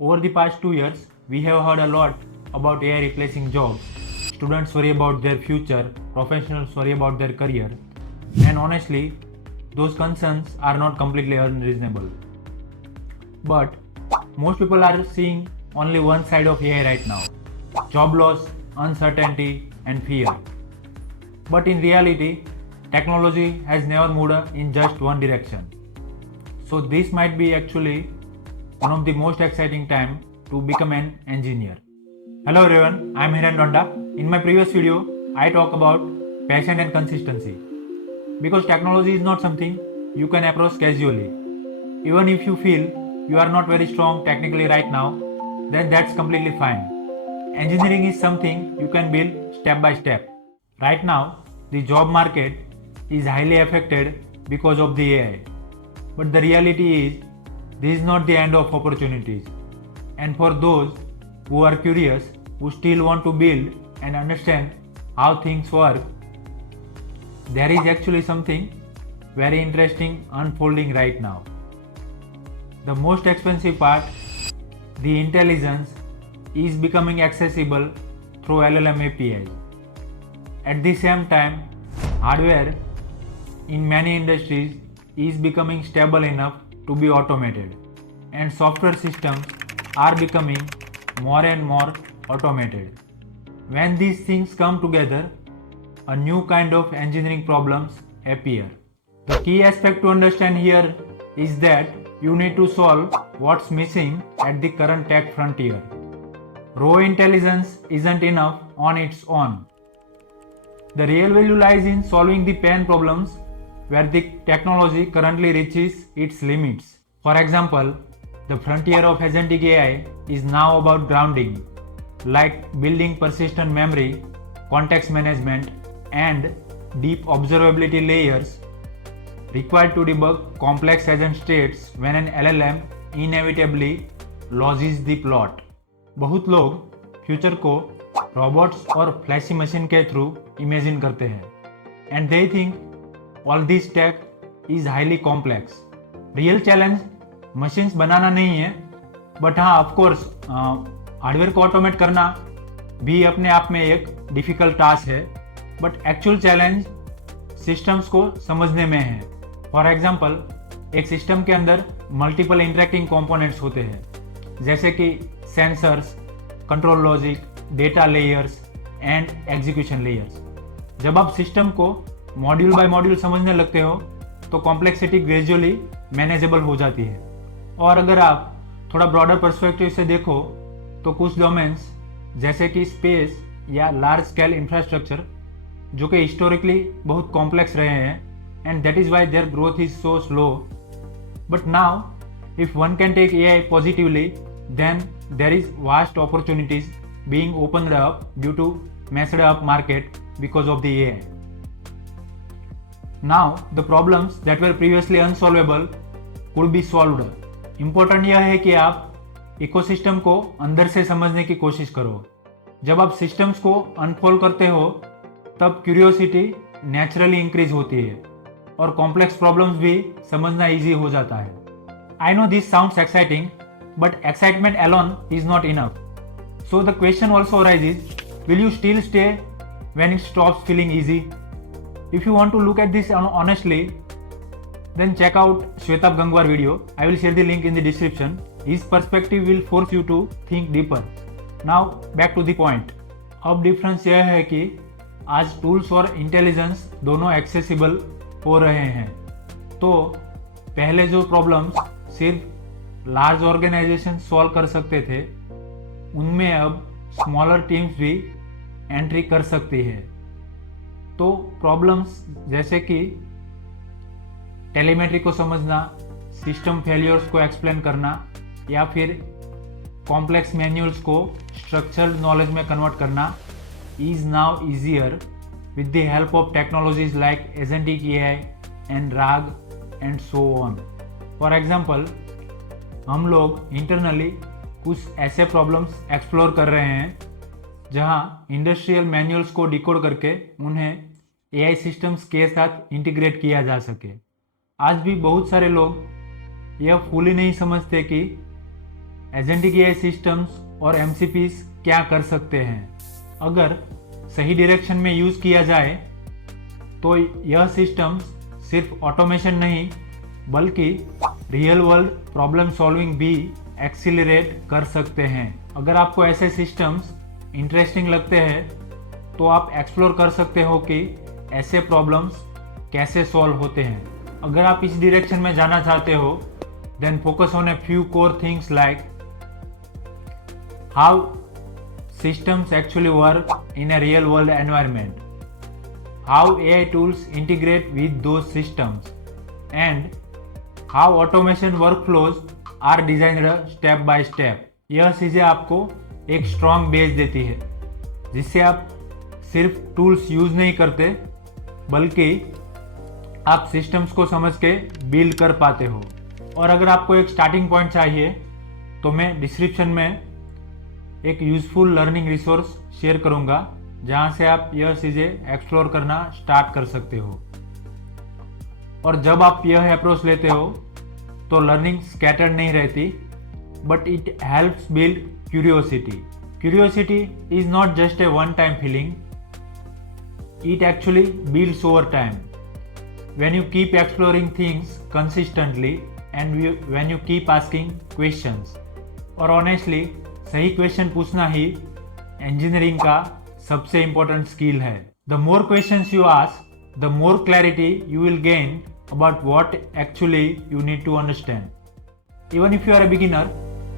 Over the past 2 years, we have heard a lot about AI replacing jobs. Students worry about their future, professionals worry about their career, and honestly, those concerns are not completely unreasonable. But most people are seeing only one side of AI right now: job loss, uncertainty, and fear. But in reality, technology has never moved in just one direction. So this might be actually one of the most exciting time to become an engineer. Hello everyone, I am Hiran Donda. In my previous video, I talk about passion and consistency. Because technology is not something you can approach casually. Even if you feel you are not very strong technically right now, then that's completely fine. Engineering is something you can build step by step. Right now, the job market is highly affected because of the AI. But the reality is, this is not the end of opportunities. And for those who are curious, who still want to build and understand how things work, there is actually something very interesting unfolding right now. The most expensive part, the intelligence, is becoming accessible through LLM APIs. At the same time, hardware in many industries is becoming stable enough to be automated, and software systems are becoming more and more automated. When these things come together, a new kind of engineering problems appear. The key aspect to understand here is that you need to solve what's missing at the current tech frontier. Raw intelligence isn't enough on its own. The real value lies in solving the pain problems where the technology currently reaches its limits. For example, the frontier of agentic AI is now about grounding, like building persistent memory, context management, and deep observability layers required to debug complex agent states when an LLM inevitably loses the plot. बहुत लोग future को robots और flashy machine के through imagine करते हैं, and they think all this tech is highly complex. Real challenge machines बनाना नहीं है, बट हाँ ऑफकोर्स हार्डवेयर को ऑटोमेट करना भी अपने आप में एक डिफिकल्ट टास्क है. बट एक्चुअल चैलेंज सिस्टम्स को समझने में है. फॉर एग्जाम्पल, एक सिस्टम के अंदर मल्टीपल इंटरेक्टिंग कंपोनेंट्स होते हैं, जैसे कि sensors, control logic, data layers and execution layers. जब आप सिस्टम को मॉड्यूल बाय मॉड्यूल समझने लगते हो तो कॉम्प्लेक्सिटी ग्रेजुअली मैनेजेबल हो जाती है. और अगर आप थोड़ा ब्रॉडर पर्सपेक्टिव से देखो तो कुछ डोमेन्स जैसे कि स्पेस या लार्ज स्केल इंफ्रास्ट्रक्चर, जो कि हिस्टोरिकली बहुत कॉम्प्लेक्स रहे हैं, and that is why their growth is so slow. But now if one can take AI positively, then there is vast opportunities being opened up due to messed up market because of the AI. Now the problems that were previously unsolvable could be solved. Important यह है कि आप ecosystem को अंदर से समझने की कोशिश करो. जब आप सिस्टम्स को अनफोल्ड करते हो तब क्यूरियोसिटी नेचुरली इंक्रीज होती है और कॉम्प्लेक्स प्रॉब्लम्स भी समझना इजी हो जाता है. I know this sounds exciting, but excitement alone is not enough. So the question also arises, will you still stay when it stops feeling easy? If you want to look at this honestly, then check out Shwetabh Gangwar video. I will share the link in the description. His perspective will force you to think deeper. Now back to the point. अब difference यह है कि आज tools और intelligence दोनों accessible हो रहे हैं. तो पहले जो प्रॉब्लम्स सिर्फ लार्ज ऑर्गेनाइजेशन सॉल्व कर सकते थे, उनमें अब स्मॉलर टीम्स भी एंट्री कर सकती है. तो प्रॉब्लम्स जैसे कि टेलीमेट्री को समझना, सिस्टम फेलियर्स को एक्सप्लेन करना, या फिर कॉम्प्लेक्स मैन्युअल्स को स्ट्रक्चर्ड नॉलेज में कन्वर्ट करना is now easier with the help of technologies like agentic AI and RAG and so on. For example, हम लोग इंटरनली कुछ ऐसे प्रॉब्लम्स एक्सप्लोर कर रहे हैं जहां इंडस्ट्रियल मैनुअल्स को डिकोड करके उन्हें AI सिस्टम्स के साथ इंटीग्रेट किया जा सके. आज भी बहुत सारे लोग यह फुली नहीं समझते कि एजेंटिक एआई सिस्टम्स और एमसीपीज क्या कर सकते हैं। अगर सही डायरेक्शन में यूज किया जाए तो यह सिस्टम्स सिर्फ ऑटोमेशन नहीं बल्कि रियल वर्ल्ड प्रॉब्लम सॉल्विंग भी एक्सीलरेट कर सकते हैं। अगर आपको ऐसे सिस्टम्स इंटरेस्टिंग लगते हैं तो आप एक्सप्लोर कर सकते हो कि ऐसे प्रॉब्लम्स कैसे सॉल्व होते हैं। अगर आप इस डायरेक्शन में जाना चाहते हो then focus on a few core things like how systems actually work in a real world environment, how AI tools integrate with those systems, and how automation workflows are designed step by step। यह चीज़ें आपको एक strong base देती है जिससे आप सिर्फ tools use नहीं करते बल्कि आप सिस्टम्स को समझ के बिल्ड कर पाते हो। और अगर आपको एक स्टार्टिंग पॉइंट चाहिए तो मैं डिस्क्रिप्शन में एक यूजफुल लर्निंग रिसोर्स शेयर करूंगा जहां से आप यह चीज़ें एक्सप्लोर करना स्टार्ट कर सकते हो। और जब आप यह अप्रोच लेते हो तो लर्निंग स्कैटर्ड नहीं रहती but it helps build curiosity. Curiosity is not just a one time feeling, it actually builds over time. when you keep exploring things consistently and when you keep asking questions। और honestly सही question पूछना ही engineering का सबसे important skill है। The more questions you ask the more clarity you will gain about what actually you need to understand. Even if you are a beginner,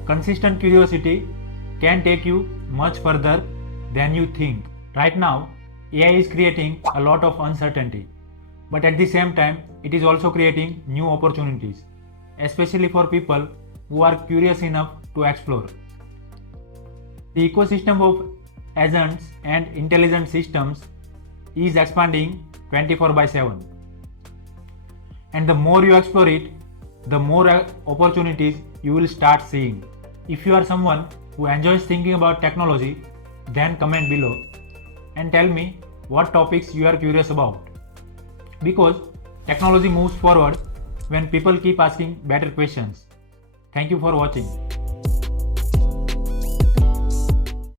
consistent curiosity can take you much further than you think। Right now, AI is creating a lot of uncertainty, but at the same time, it is also creating new opportunities, especially for people who are curious enough to explore। The ecosystem of agents and intelligent systems is expanding 24/7, and the more you explore it, the more opportunities you will start seeing। If you are someone who enjoys thinking about technology, then comment below and tell me what topics you are curious about, because technology moves forward when people keep asking better questions। Thank you for watching।